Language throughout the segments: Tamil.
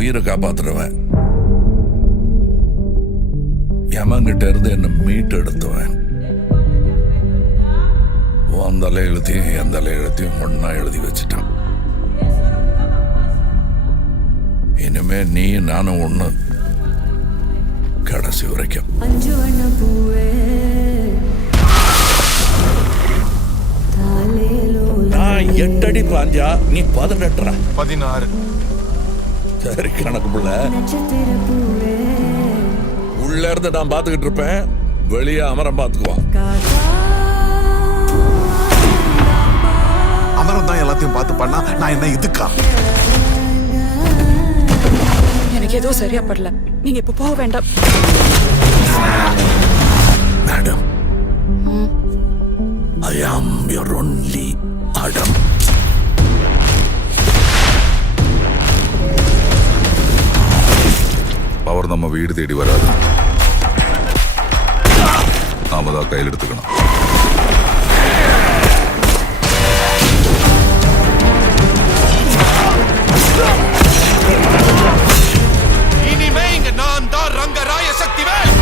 உயிரை காப்பாத்துறவன், யமங்கிட்ட இருந்து என்ன மீட்டு எடுத்துவேன். உன் தலை எழுத்தையும் என் தலை எழுத்தையும் ஒன்னா எழுதி வச்சுட்டான். இனிமே நீ நானும் ஒண்ணு, கடைசி வரைக்கும். நான் 8 அடி பாஞ்சா நீ 18. 16. சரி கணக்கு புள்ள. உள்ள இருந்து நான் பாத்துக்கிட்டு இருப்பேன், வெளியே அமரம் பாத்துக்குவான். அமரம் தான் எல்லாத்தையும் பார்த்து பண்ணா நான் என்ன இதுக்கா? எனக்கு ஏதோ சரியா படல, நீங்க இப்ப போக வேண்டாம். Madam, I am your only Adam. Power நம்ம வீடு தேடி வராது, நாம தான் கையில் எடுத்துக்கணும். இனிமே இங்க நான் தான் ரங்கராய சக்திவேல்.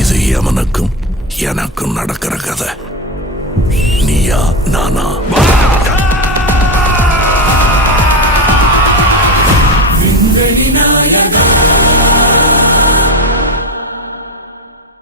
இது எவனுக்கும் எனக்கும் நடக்கிற கதை. நீயா நானா?